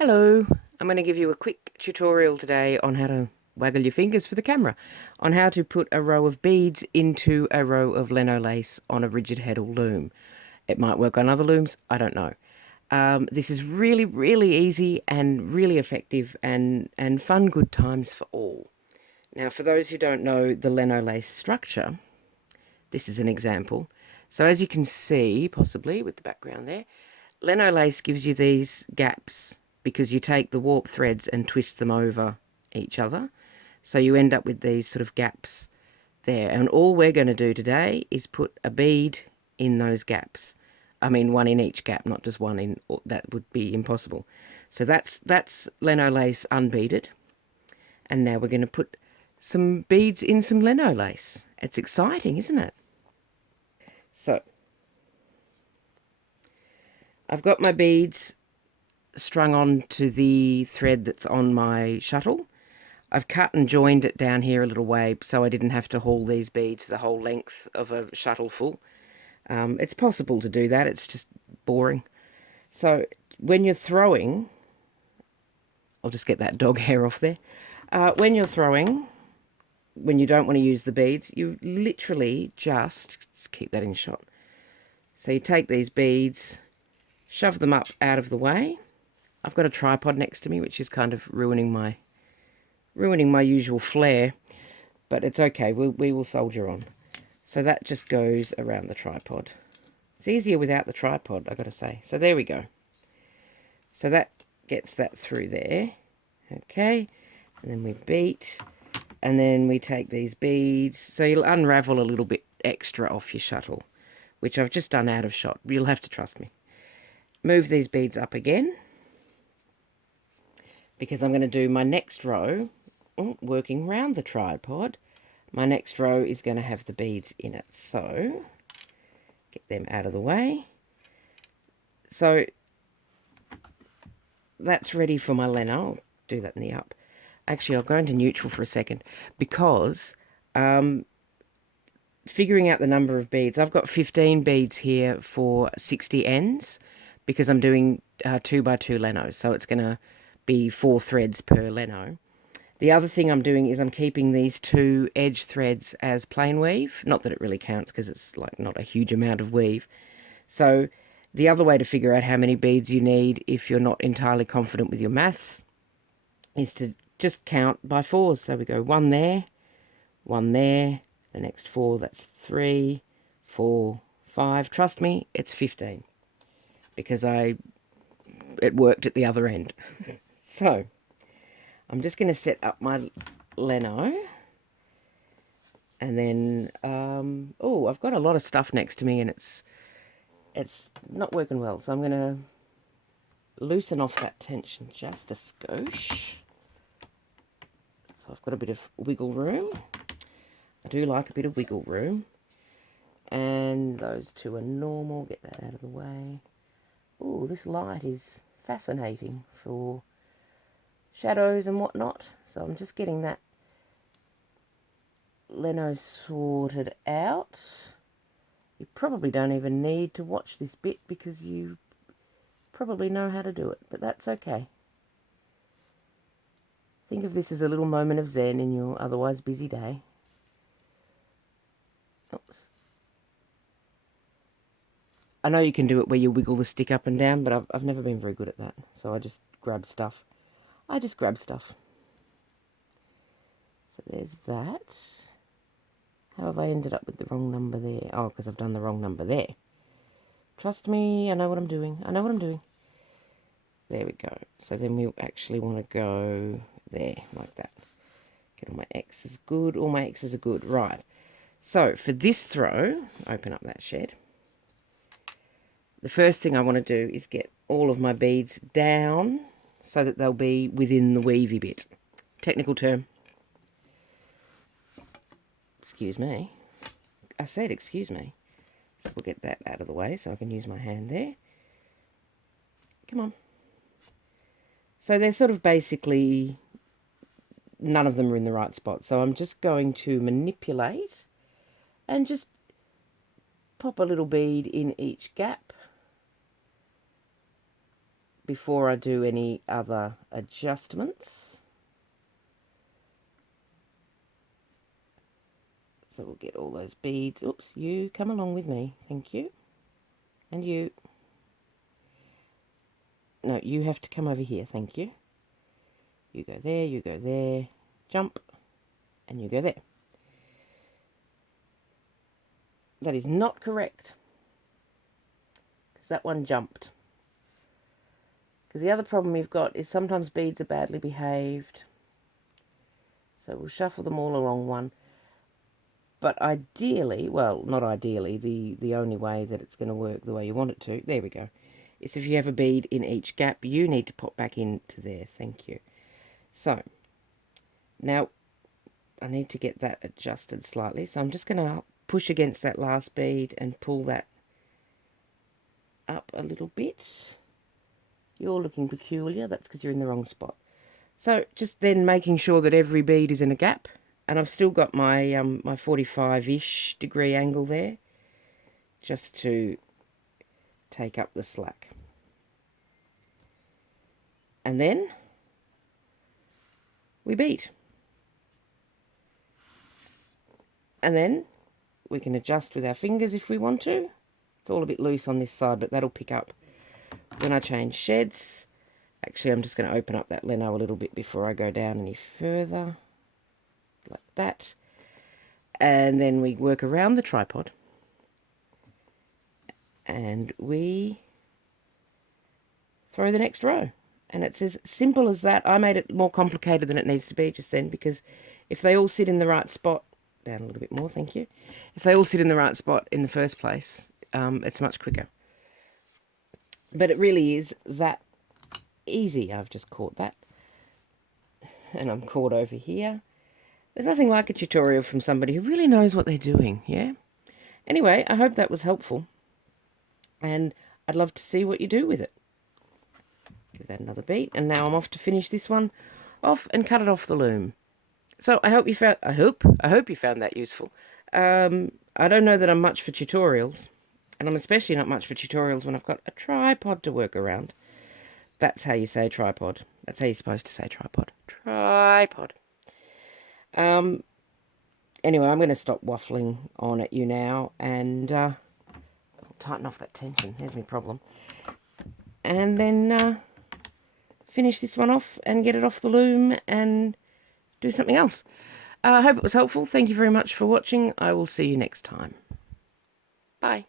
Hello, I'm going to give you a quick tutorial today on how to waggle your fingers for the camera, on how to put a row of beads into a row of lino lace on a rigid heddle loom. It might work on other looms, I don't know. This is really, really easy and really effective and fun, good times for all. Now, for those who don't know the lino lace structure, this is an example. So as you can see, possibly with the background there, lino lace gives you these gaps because you take the warp threads and twist them over each other. So you end up with these sort of gaps there. And all we're going to do today is put a bead in those gaps. I mean, one in each gap, not just one in, that would be impossible. So that's lino lace unbeaded. And now we're going to put some beads in some lino lace. It's exciting, isn't it? So I've got my beads strung on to the thread that's on my shuttle. I've cut and joined it down here a little way so I didn't have to haul these beads the whole length of a shuttle full. It's possible to do that, it's just boring. So when you're throwing, I'll just get that dog hair off there. When you're throwing, when you don't want to use the beads, you literally just keep that in shot. So you take these beads, shove them up out of the way. I've got a tripod next to me, which is kind of ruining my usual flair, but it's okay. We will soldier on. So that just goes around the tripod. It's easier without the tripod, I've got to say. So there we go. So that gets that through there. Okay, and then we beat, and then we take these beads. So you'll unravel a little bit extra off your shuttle, which I've just done out of shot. You'll have to trust me. Move these beads up again, because I'm going to do my next row, working round the tripod. My next row is going to have the beads in it. So get them out of the way. So that's ready for my lino. I'll do that in the up. Actually, I'll go into neutral for a second because figuring out the number of beads, I've got 15 beads here for 60 ends because I'm doing 2x2 linos. So it's going to be 4 threads per lino. The other thing I'm doing is I'm keeping these 2 edge threads as plain weave. Not that it really counts because it's like not a huge amount of weave. So the other way to figure out how many beads you need if you're not entirely confident with your maths is to just count by 4s. So we go 1 there, the next 4, that's 3, 4, 5. Trust me, it's 15 because it worked at the other end. So I'm just going to set up my lino. And then, oh, I've got a lot of stuff next to me and it's not working well. So I'm going to loosen off that tension just a skosh. So I've got a bit of wiggle room. I do like a bit of wiggle room. And those 2 are normal. Get that out of the way. Oh, this light is fascinating for shadows and whatnot. So I'm just getting that lino sorted out. You probably don't even need to watch this bit because you probably know how to do it, but that's okay. Think of this as a little moment of zen in your otherwise busy day. Oops. I know you can do it where you wiggle the stick up and down, but I've never been very good at that, so I just grab stuff. So there's that. How have I ended up with the wrong number there? Oh, because I've done the wrong number there. Trust me, I know what I'm doing. There we go. So then we actually want to go there, like that. Get all my X's good. All my X's are good. Right. So for this throw, open up that shed. The first thing I want to do is get all of my beads down so that they'll be within the weavy bit. Technical term. Excuse me. I said excuse me. So we'll get that out of the way so I can use my hand there. Come on. So they're sort of basically, none of them are in the right spot. So I'm just going to manipulate and just pop a little bead in each gap. before I do any other adjustments. So we'll get all those beads. Oops, you come along with me. Thank you. And you. No, you have to come over here. Thank you. You go there, you go there. Jump. And you go there. That is not correct, because that one jumped. Because the other problem you've got is sometimes beads are badly behaved. So we'll shuffle them all along one. But ideally, well, not ideally, the only way that it's going to work the way you want it to, there we go, is if you have a bead in each gap, you need to pop back into there. Thank you. So, now I need to get that adjusted slightly. So I'm just going to push against that last bead and pull that up a little bit. You're looking peculiar. That's because you're in the wrong spot. So just then making sure that every bead is in a gap. And I've still got my my 45-ish degree angle there, just to take up the slack. And then we beat. And then we can adjust with our fingers if we want to. It's all a bit loose on this side, but that'll pick up when I change sheds. Actually, I'm just going to open up that lino a little bit before I go down any further. Like that. And then we work around the tripod. And we throw the next row. And it's as simple as that. I made it more complicated than it needs to be just then, because if they all sit in the right spot, down a little bit more, thank you. If they all sit in the right spot in the first place, it's much quicker. But it really is that easy. I've just caught that. And I'm caught over here. There's nothing like a tutorial from somebody who really knows what they're doing, yeah? Anyway, I hope that was helpful. And I'd love to see what you do with it. Give that another beat. And now I'm off to finish this one off and cut it off the loom. So I hope you found that useful. I don't know that I'm much for tutorials, and I'm especially not much for tutorials when I've got a tripod to work around. That's how you say tripod. That's how you're supposed to say tripod. Tripod. Anyway, I'm going to stop waffling on at you now, and tighten off that tension. There's my problem. And then finish this one off and get it off the loom and do something else. I hope it was helpful. Thank you very much for watching. I will see you next time. Bye.